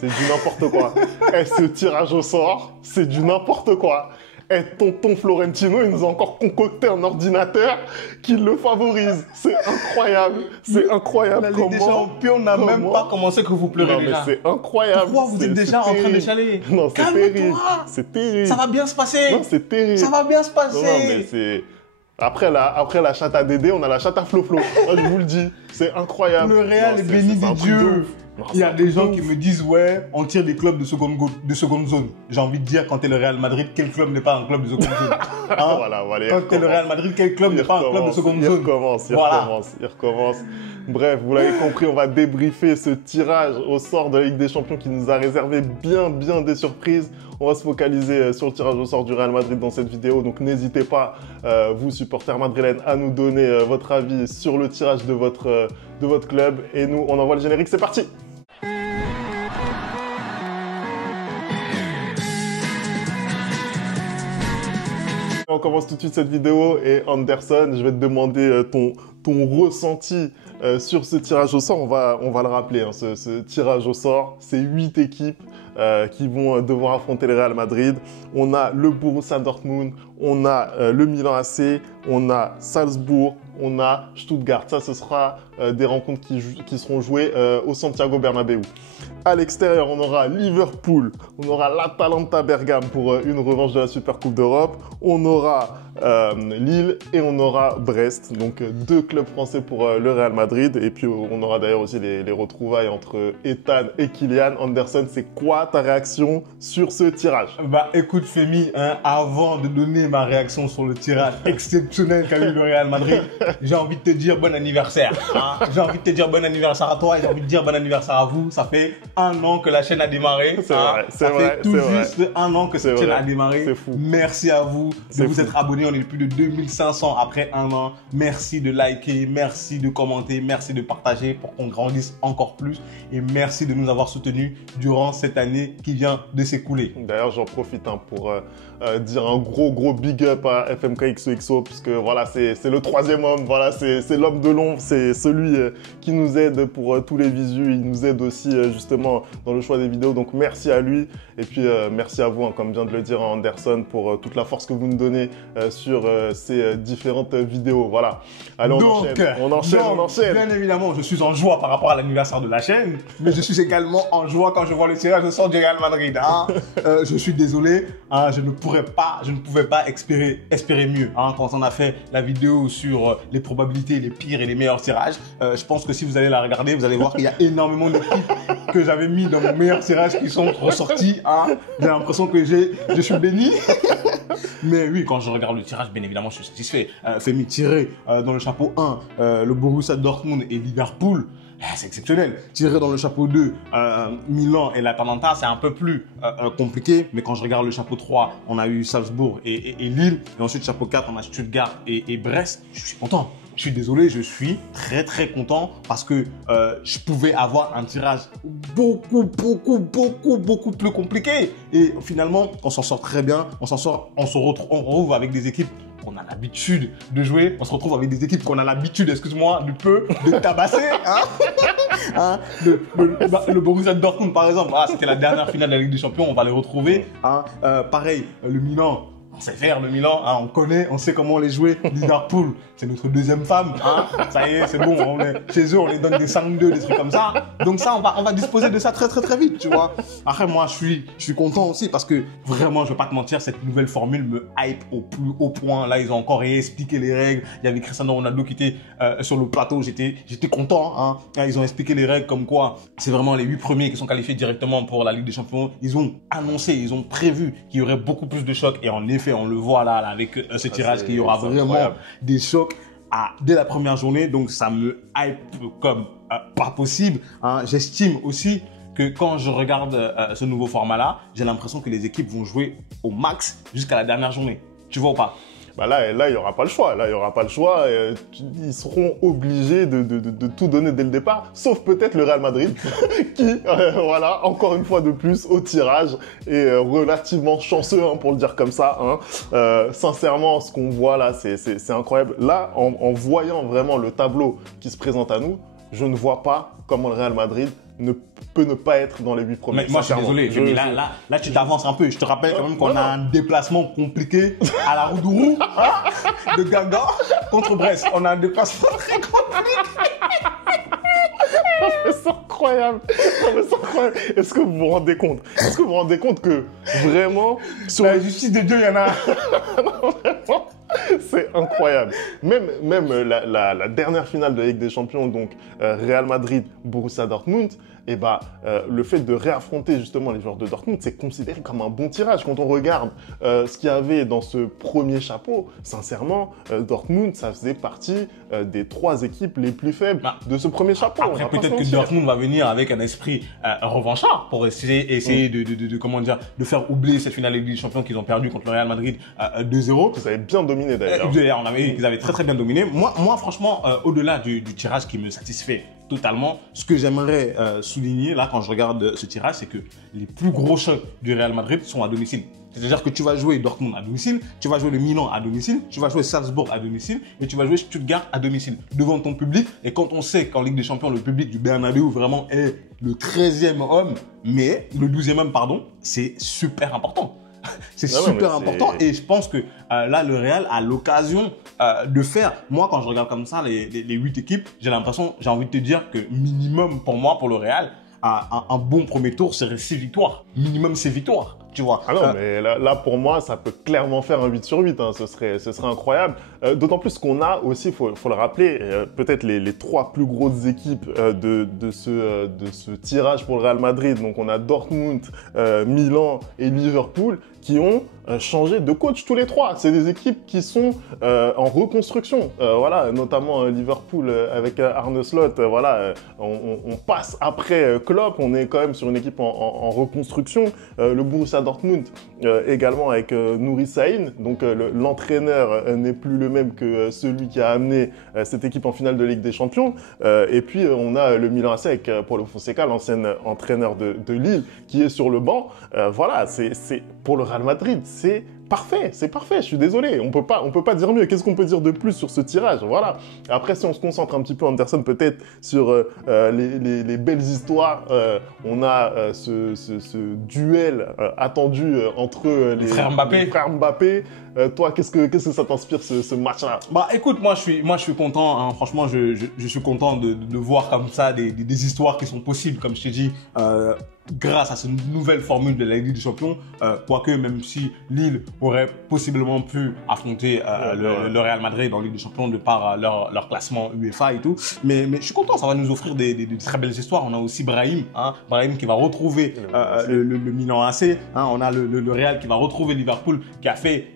c'est du n'importe quoi. Et ce tirage au sort, c'est du n'importe quoi. Et tonton Florentino, il nous a encore concocté un ordinateur qui le favorise. C'est incroyable. C'est incroyable. La Ligue des Champions n'a même pas commencé que vous pleurez non, déjà. Mais c'est incroyable. Pourquoi vous êtes déjà en train de chialer? Non, c'est terrible. C'est terrible. Ça va bien se passer. Non, c'est terrible. Ça va bien se passer. Non, mais c'est... Après la chatte à Dédé, on a la chatte à Flo-Flo. Moi, je vous le dis. C'est incroyable. Le Real est béni de Dieu. Non, il y a des gens qui me disent, ouais, on tire des clubs de seconde zone. J'ai envie de dire, quand tu es le Real Madrid, quel club n'est pas un club de seconde zone, hein? Voilà, quand tu es le Real Madrid, quel club n'est pas un club de seconde zone? Il recommence. Bref, vous l'avez compris, on va débriefer ce tirage au sort de la Ligue des Champions qui nous a réservé bien des surprises. On va se focaliser sur le tirage au sort du Real Madrid dans cette vidéo. Donc n'hésitez pas, vous supporters madrilènes, à nous donner votre avis sur le tirage de votre club. Et nous, on envoie le générique, c'est parti! On commence tout de suite cette vidéo et Anderson, je vais te demander ton ressenti sur ce tirage au sort. On va le rappeler, hein, ce tirage au sort, c'est 8 équipes qui vont devoir affronter le Real Madrid. On a le Borussia Dortmund, on a le Milan AC, on a Salzbourg, on a Stuttgart. Ça, ce sera des rencontres qui seront jouées au Santiago Bernabéu. À l'extérieur, on aura Liverpool, on aura l'Atalanta Bergame pour une revanche de la Supercoupe d'Europe, on aura Lille et on aura Brest, donc 2 clubs français pour le Real Madrid. Et puis on aura d'ailleurs aussi les retrouvailles entre Ethan et Kylian. Anderson, c'est quoi ta réaction sur ce tirage? Bah écoute Femi, hein, avant de donner ma réaction sur le tirage exceptionnel qu'a eu le Real Madrid, j'ai envie de te dire bon anniversaire. Hein. J'ai envie de te dire bon anniversaire à toi et j'ai envie de dire bon anniversaire à vous. Ça fait 1 an que la chaîne a démarré. C'est vrai, ça fait tout juste 1 an que cette chaîne a démarré. C'est fou. Merci à vous de vous être abonnés. On est plus de 2500 après 1 an. Merci de liker, merci de commenter, merci de partager pour qu'on grandisse encore plus. Et merci de nous avoir soutenus durant cette année qui vient de s'écouler. D'ailleurs, j'en profite pour dire un gros big up à FMK XOXO puisque voilà, c'est le 3e homme. Voilà, c'est l'homme de l'ombre. C'est celui qui nous aide pour tous les visus. Il nous aide aussi justement dans le choix des vidéos. Donc merci à lui. Et puis merci à vous, hein, comme vient de le dire Anderson, pour toute la force que vous nous donnez sur ces différentes vidéos. Voilà. Allez, on enchaîne. Bien évidemment, je suis en joie par rapport à l'anniversaire de la chaîne, mais je suis également en joie quand je vois le tirage au sort du Real Madrid. Hein. Je suis désolé, hein, je ne pouvais pas espérer mieux. Hein, quand on a fait la vidéo sur les probabilités, les pires et les meilleurs tirages, je pense que si vous allez la regarder, vous allez voir qu'il y a énormément d'équipes que j'avais mis dans mon meilleur tirage qui sont ressortis. Hein. J'ai l'impression que je suis béni. Mais oui, quand je regarde le tirage, bien évidemment, je suis satisfait. Femi tiré dans le chapeau 1, le Borussia Dortmund et Liverpool. C'est exceptionnel. Tiré dans le chapeau 2, Milan et l'Atalanta, c'est un peu plus compliqué. Mais quand je regarde le chapeau 3, on a eu Salzbourg et Lille. Et ensuite, chapeau 4, on a Stuttgart et Brest. Je suis content. Je suis désolé, je suis très content parce que je pouvais avoir un tirage beaucoup plus compliqué. Et finalement, on s'en sort très bien. On se retrouve avec des équipes qu'on a l'habitude de jouer. On se retrouve avec des équipes qu'on a l'habitude, excuse-moi, de tabasser. Hein. Hein, le Borussia Dortmund, par exemple, c'était la dernière finale de la Ligue des Champions. On va les retrouver. Hein. Pareil, le Milan. On sait faire le Milan, hein, on connaît, on sait comment les jouer. Liverpool, c'est notre 2e femme. Hein. Ça y est, c'est bon, chez eux, on les donne des 5-2, des trucs comme ça. Donc ça, on va disposer de ça très vite, tu vois. Après, moi, je suis content aussi parce que vraiment, je vais pas te mentir, cette nouvelle formule me hype au plus haut point. Là, ils ont encore réexpliqué les règles. Il y avait Cristiano Ronaldo qui était sur le plateau. J'étais content. Hein. Ils ont expliqué les règles comme quoi c'est vraiment les 8 premiers qui sont qualifiés directement pour la Ligue des Champions. Ils ont annoncé, ils ont prévu qu'il y aurait beaucoup plus de chocs. Et en effet, on le voit là avec ce tirage qu'il y aura vraiment incroyable. Des chocs dès la première journée. Donc ça me hype comme pas possible. Hein. J'estime aussi que quand je regarde ce nouveau format là, j'ai l'impression que les équipes vont jouer au max jusqu'à la dernière journée. Tu vois ou pas? Bah là, il n'y aura pas le choix. Là, il n'y aura pas le choix. Ils seront obligés de tout donner dès le départ, sauf peut-être le Real Madrid, qui, voilà, encore une fois de plus, au tirage, est relativement chanceux, hein, pour le dire comme ça. Hein. Sincèrement, ce qu'on voit là, c'est incroyable. Là, en voyant vraiment le tableau qui se présente à nous, je ne vois pas comment le Real Madrid peut ne pas être dans les 8 premiers. Mais moi, je suis désolé, mais là, tu t'avances un peu. Je te rappelle quand même qu'on a un déplacement compliqué à la Roudourou, de Gaga contre Brest. On a un déplacement très compliqué. C'est incroyable. C'est incroyable. Est-ce que vous vous rendez compte? Est-ce que vous vous rendez compte que vraiment sur la justice de Dieu, il y en a. Non, vraiment, c'est incroyable. Même la dernière finale de la Ligue des Champions, donc Real Madrid, Borussia Dortmund, et le fait de réaffronter justement les joueurs de Dortmund, c'est considéré comme un bon tirage. Quand on regarde ce qu'il y avait dans ce premier chapeau, sincèrement, Dortmund, ça faisait partie des 3 équipes les plus faibles de ce premier chapeau. Après, peut-être que Dortmund va venir avec un esprit revanchard pour essayer de faire oublier cette finale de Ligue des Champions qu'ils ont perdu contre le Real Madrid 2-0. Ils avaient bien dominé d'ailleurs. Ils avaient très très bien dominé. Moi franchement, au-delà du tirage qui me satisfait totalement, ce que j'aimerais souligner là quand je regarde ce tirage, c'est que les plus gros chocs du Real Madrid sont à domicile. C'est-à-dire que tu vas jouer Dortmund à domicile, tu vas jouer le Milan à domicile, tu vas jouer Salzbourg à domicile et tu vas jouer Stuttgart à domicile devant ton public. Et quand on sait qu'en Ligue des Champions, le public du Bernabéu vraiment est le 13e homme, mais le 12e homme, pardon, c'est super important. C'est super important et je pense que là, le Real a l'occasion de faire. Moi, quand je regarde comme ça les 8 équipes, j'ai envie de te dire que minimum pour moi, pour le Real, un bon premier tour serait 6 victoires. Minimum 6 victoires. Tu vois. Ah non, mais là, pour moi, ça peut clairement faire un 8 sur 8. Hein. Ce serait incroyable. D'autant plus qu'on a aussi, faut le rappeler, peut-être les 3 plus grosses équipes de ce tirage pour le Real Madrid. Donc, on a Dortmund, Milan et Liverpool qui ont changé de coach tous les 3. C'est des équipes qui sont en reconstruction. Voilà, notamment Liverpool avec Arne Slot. On passe après Klopp. On est quand même sur une équipe en reconstruction. Le Borussia Dortmund également avec Nouri Sahin. Donc l'entraîneur n'est plus le même que celui qui a amené cette équipe en finale de Ligue des Champions. Et puis on a le Milan AC avec Paulo Fonseca, l'ancien entraîneur de Lille, qui est sur le banc. Voilà, c'est pour le Real Madrid, c'est parfait, je suis désolé, on peut pas dire mieux. Qu'est-ce qu'on peut dire de plus sur ce tirage? Voilà. Après, si on se concentre un petit peu, Anderson, peut-être sur les belles histoires, on a ce duel attendu entre les frères Mbappé. Toi, qu'est-ce que ça t'inspire ce match-là? Écoute, moi je suis content, hein. Franchement, je suis content de voir comme ça des histoires qui sont possibles, comme je t'ai dit, grâce à cette nouvelle formule de la Ligue des Champions, quoique même si Lille aurait possiblement pu affronter le Real Madrid en Ligue des Champions de par leur classement UEFA et tout, mais je suis content, ça va nous offrir des très belles histoires. On a aussi Brahim qui va retrouver le Milan AC, hein. On a le Real qui va retrouver Liverpool, qui a fait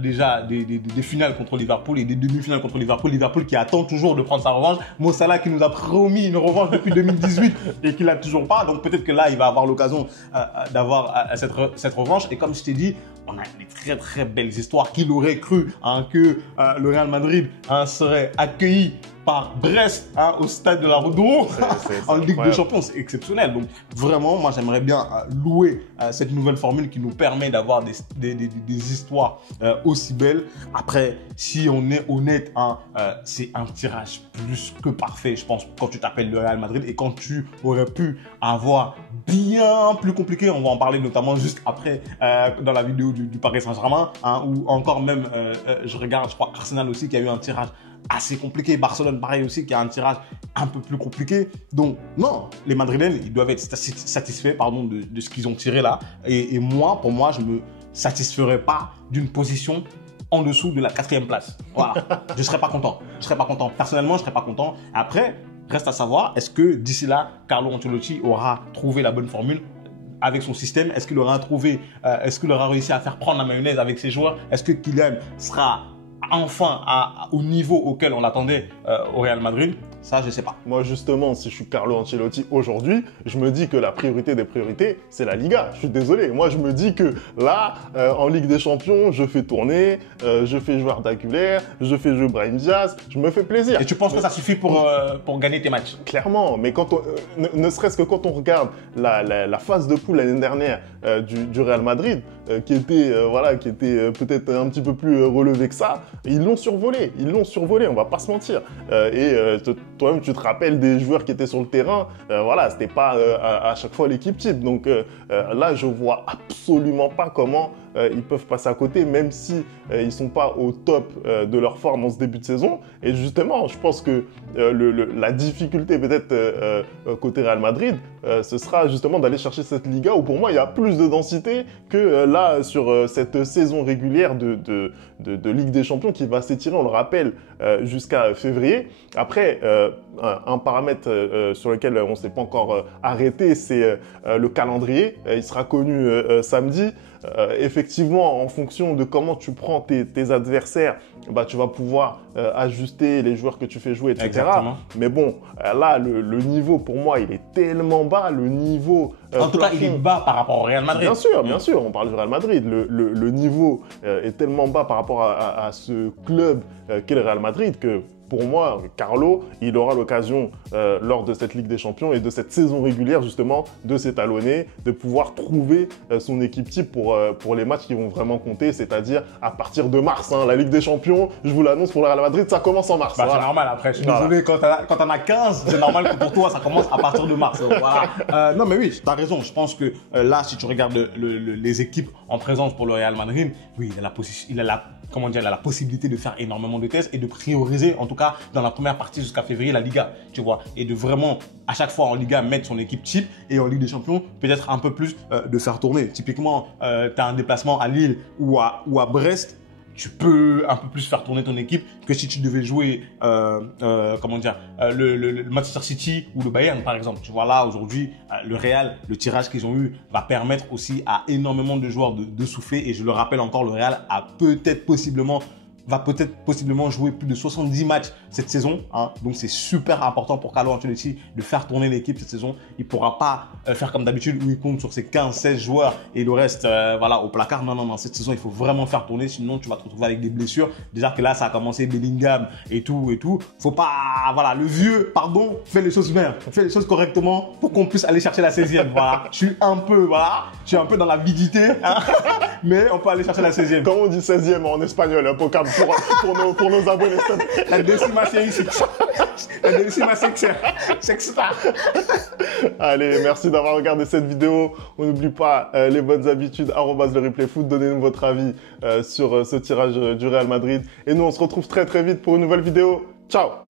déjà des finales contre Liverpool et des demi-finales contre Liverpool qui attend toujours de prendre sa revanche. Mo Salah qui nous a promis une revanche depuis 2018 et qui l'a toujours pas, donc peut-être que là il va avoir l'occasion d'avoir cette revanche. Et comme je t'ai dit, on a des très très belles histoires. Qui l'aurait cru que le Real Madrid serait accueilli par Brest au stade de la Roudourou en Ligue des Champions, c'est exceptionnel. Donc vraiment, moi j'aimerais bien louer cette nouvelle formule qui nous permet d'avoir des histoires aussi belles. Après, si on est honnête, c'est un tirage plus que parfait, je pense, quand tu t'appelles le Real Madrid et quand tu aurais pu avoir bien plus compliqué. On va en parler notamment juste après dans la vidéo du Paris Saint-Germain, ou encore même, je regarde, je crois, Arsenal aussi qui a eu un tirage assez compliqué. Barcelone, pareil aussi, qui a un tirage un peu plus compliqué. Donc, non, les Madrilènes, ils doivent être satisfaits de ce qu'ils ont tiré là. Et moi, pour moi, je me satisferais pas d'une position en dessous de la 4e place. Voilà. Je serais pas content. Personnellement, je serais pas content. Après, reste à savoir, est-ce que d'ici là, Carlo Ancelotti aura trouvé la bonne formule avec son système? Est-ce qu'il aura réussi à faire prendre la mayonnaise avec ses joueurs? Est-ce que Kylian sera enfin au niveau auquel on l'attendait au Real Madrid? Ça, je sais pas. Moi, justement, si je suis Carlo Ancelotti aujourd'hui, je me dis que la priorité des priorités, c'est la Liga. Je suis désolé. Moi, je me dis que là, en Ligue des Champions, je fais tourner, je fais jouer Arda Güler, je fais jouer Brahim Diaz, je me fais plaisir. Et tu penses que ça suffit pour gagner tes matchs? Clairement, mais quand ne serait-ce que quand on regarde la phase de poule l'année dernière du Real Madrid, qui était peut-être un petit peu plus relevée que ça, Ils l'ont survolé, on va pas se mentir. Toi-même, tu te rappelles des joueurs qui étaient sur le terrain, voilà, c'était pas à chaque fois l'équipe type. Donc là, je vois absolument pas comment ils peuvent passer à côté, même si ils sont pas au top de leur forme en ce début de saison. Et justement, je pense que la difficulté peut-être côté Real Madrid, ce sera justement d'aller chercher cette Liga où pour moi il y a plus de densité que là sur cette saison régulière de Ligue des Champions qui va s'étirer, on le rappelle, jusqu'à février. Après, un paramètre sur lequel on ne s'est pas encore arrêté, c'est le calendrier. Il sera connu samedi. Effectivement, en fonction de comment tu prends tes adversaires, bah, tu vas pouvoir ajuster les joueurs que tu fais jouer, etc. Exactement. Mais bon, là, le niveau, pour moi, il est tellement bas. Le niveau en tout cas, il est bas par rapport au Real Madrid. Bien sûr, on parle du Real Madrid. Le niveau est tellement bas par rapport à ce club qu'est le Real Madrid que pour moi, Carlo, il aura l'occasion, lors de cette Ligue des Champions et de cette saison régulière, justement, de s'étalonner, de pouvoir trouver son équipe type pour les matchs qui vont vraiment compter, c'est-à-dire à partir de mars. Hein, la Ligue des Champions, je vous l'annonce pour le Real Madrid, ça commence en mars. Bah, voilà. C'est normal, après, je suis désolé, quand t'en as 15, c'est normal que pour toi, ça commence à partir de mars. Voilà. Non, mais oui, tu as raison. Je pense que là, si tu regardes les équipes en présence pour le Real Madrid, oui, il a la possibilité de faire énormément de tests et de prioriser, en tout cas, dans la première partie jusqu'à février, la Liga, tu vois, et de vraiment, à chaque fois en Liga, mettre son équipe type et en Ligue des Champions, peut-être un peu plus de faire tourner. Typiquement, tu as un déplacement à Lille ou à Brest, tu peux un peu plus faire tourner ton équipe que si tu devais jouer le Manchester City ou le Bayern, par exemple. Tu vois, là, aujourd'hui, le Real, le tirage qu'ils ont eu va permettre aussi à énormément de joueurs de souffler. Et je le rappelle encore, le Real va peut-être possiblement jouer plus de 70 matchs cette saison. Hein. Donc, c'est super important pour Carlo Ancelotti de faire tourner l'équipe cette saison. Il ne pourra pas faire comme d'habitude où il compte sur ses 15-16 joueurs et le reste voilà, au placard. Non. Cette saison, il faut vraiment faire tourner. Sinon, tu vas te retrouver avec des blessures. Déjà que là, ça a commencé Bellingham et tout. Faut pas... Voilà, le vieux, pardon, fait les choses bien. Fait les choses correctement pour qu'on puisse aller chercher la 16e. Voilà. Je suis un peu dans l'avidité. Hein. Mais on peut aller chercher la 16e. Comment on dit 16e en espagnol, pour nos abonnés. La décima sexta. Allez, merci d'avoir regardé cette vidéo. On n'oublie pas les bonnes habitudes, @le replay foot. Donnez-nous votre avis sur ce tirage du Real Madrid. Et nous, on se retrouve très très vite pour une nouvelle vidéo. Ciao!